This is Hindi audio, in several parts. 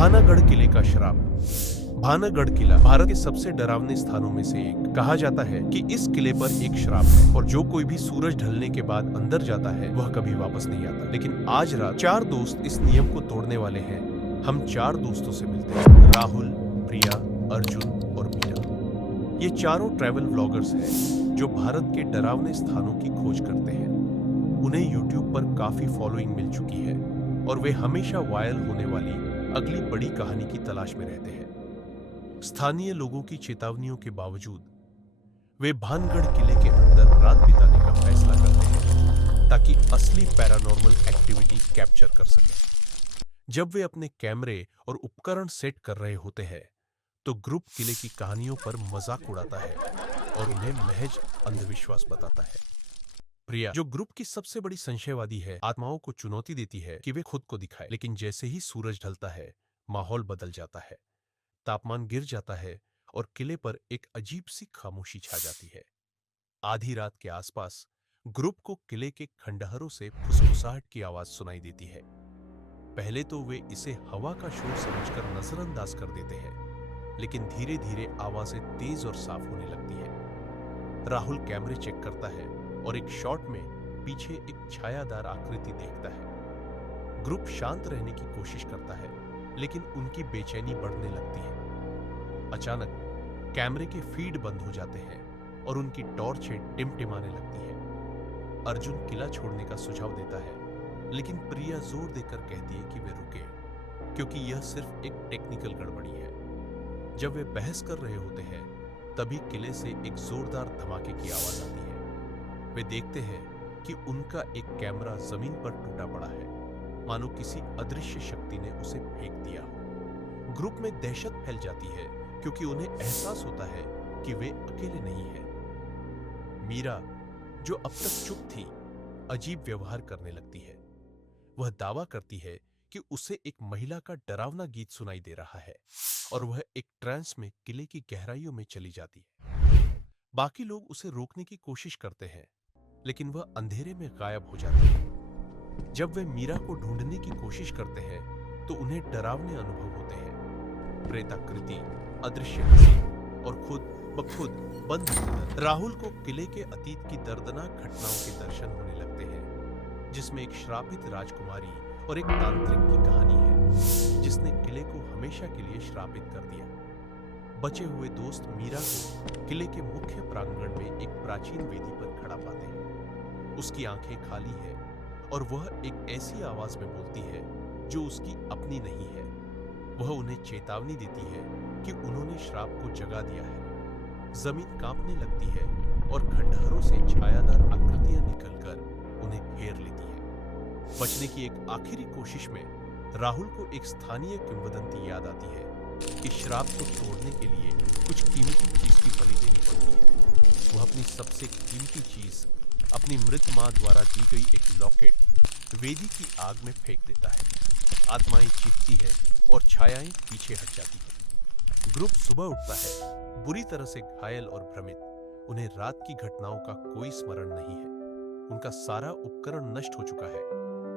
भानागढ़ किले का श्राप। भानागढ़ किला भारत के सबसे डरावने स्थानों में से एक। कहा जाता है कि इस किले पर एक श्राप है और जो कोई भी सूरज ढलने के बाद अंदर जाता है वह कभी वापस नहीं आता। लेकिन आज रात 4 दोस्त इस नियम को तोड़ने वाले हैं। हम 4 दोस्तों से मिलते हैं, राहुल, प्रिया, अर्जुन और मीरा। ये चारों ट्रैवल व्लॉगर्स हैं जो भारत के डरावने स्थानों की खोज करते हैं। उन्हें YouTube पर काफी फॉलोइंग मिल चुकी है और वे हमेशा वायरल होने वाली अगली बड़ी कहानी की तलाश में रहते हैं। स्थानीय लोगों की चेतावनियों के बावजूद वे भानगढ़ किले के अंदर रात बिताने का फैसला करते हैं ताकि असली पैरानॉर्मल एक्टिविटी कैप्चर कर सकें। जब वे अपने कैमरे और उपकरण सेट कर रहे होते हैं तो ग्रुप किले की कहानियों पर मजाक उड़ाता है और उन्हें महज अंधविश्वास बताता है। प्रिया, जो ग्रुप की सबसे बड़ी संशयवादी है, आत्माओं को चुनौती देती है कि वे खुद को दिखाए। लेकिन जैसे ही सूरज ढलता है माहौल बदल जाता है, तापमान गिर जाता है और किले पर एक अजीब सी खामोशी छा जाती है। आधी रात के आसपास ग्रुप को किले के खंडहरों से फुसफुसाहट की आवाज सुनाई देती है। पहले तो वे इसे हवा का शोर समझकर नजरअंदाज कर देते हैं, लेकिन धीरे धीरे आवाजें तेज और साफ होने लगती है। राहुल कैमरे चेक करता है और एक शॉट में पीछे एक छायादार आकृति देखता है। ग्रुप शांत रहने की कोशिश करता है, लेकिन उनकी बेचैनी बढ़ने लगती है। अचानक कैमरे के फीड बंद हो जाते हैं और उनकी टॉर्चें टिमटिमाने लगती है। अर्जुन किला छोड़ने का सुझाव देता है, लेकिन प्रिया जोर देकर कहती है कि वे रुके, क्योंकि यह सिर्फ एक टेक्निकल गड़बड़ी है। जब वे बहस कर रहे होते हैं, तभी किले से एक जोरदार धमाके की आवाज आती है। वे देखते हैं कि उनका एक कैमरा जमीन पर टूटा पड़ा है, मानो किसी अदृश्य शक्ति ने उसे फेंक दिया हो। ग्रुप में दहशत फैल जाती है क्योंकि उन्हें एहसास होता है कि वे अकेले नहीं हैं। मीरा, जो अब तक चुप थी, अजीब व्यवहार करने लगती है। वह दावा करती है कि उसे एक महिला का डरावना गीत सुनाई दे रहा है और वह एक ट्रांस में किले की गहराइयों में चली जाती है। बाकी लोग उसे रोकने की कोशिश करते हैं, लेकिन वह अंधेरे में गायब हो जाती है। जब वे मीरा को ढूंढने की कोशिश करते हैं तो उन्हें डरावने अनुभव होते हैं। प्रेताकृति, अदृश्य हंसी और खुद ब खुद बंद नजर। राहुल को किले के अतीत की दर्दनाक घटनाओं के दर्शन होने लगते हैं, जिसमें एक श्रापित राजकुमारी और एक तांत्रिक की कहानी है जिसने किले को हमेशा के लिए श्रापित कर दिया। बचे हुए दोस्त मीरा को किले के मुख्य प्रांगण में एक प्राचीन वेदी पर खड़ा पाते हैं। उसकी आंखें खाली हैं और वह एक ऐसी आवाज में बोलती है जो उसकी अपनी नहीं है। वह उन्हें चेतावनी देती है कि उन्होंने श्राप को जगा दिया है। जमीन कांपने लगती है और खंडहरों से छायादार आकृतियां निकलकर उन्हें घेर लेती है। बचने की एक आखिरी कोशिश में राहुल को एक स्थानीय किंवदंती याद आती है कि श्राप को तोड़ने के लिए कुछ कीमती चीज की बलि देनी पड़ती है। वह अपनी सबसे कीमती चीज, अपनी मृत मां द्वारा दी गई एक लॉकेट वेदी की आग में फेंक देता है। आत्माएं चीखती है और छायाएं पीछे हट जाती है। ग्रुप सुबह उठता है, बुरी तरह से घायल और भ्रमित। उन्हें रात की घटनाओं का कोई स्मरण नहीं है। उनका सारा उपकरण नष्ट हो चुका है,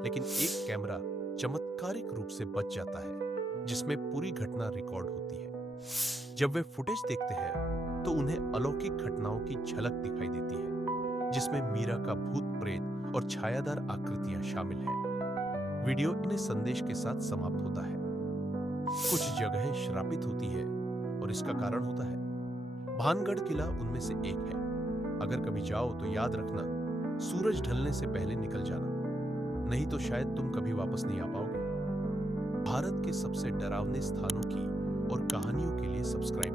लेकिन एक कैमरा चमत्कारिक रूप से बच जाता है, जिसमें पूरी घटना रिकॉर्ड होती है। जब वे फुटेज देखते हैं तो उन्हें अलौकिक घटनाओं की झलक दिखाई देती है, जिसमें मीरा का भूत प्रेत और छायादार आकृतियां शामिल हैं। वीडियो इन्हें संदेश के साथ समाप्त होता है। कुछ जगहें श्रापित होती है और इसका कारण होता है। भानगढ़ किला उनमें से एक है। अगर कभी जाओ तो याद रखना, सूरज ढलने से पहले निकल जाना, नहीं तो शायद तुम कभी वापस नहीं आ पाओगे। भारत के सबसे डरावने स्थानों की और कहानियों के लिए सब्सक्राइब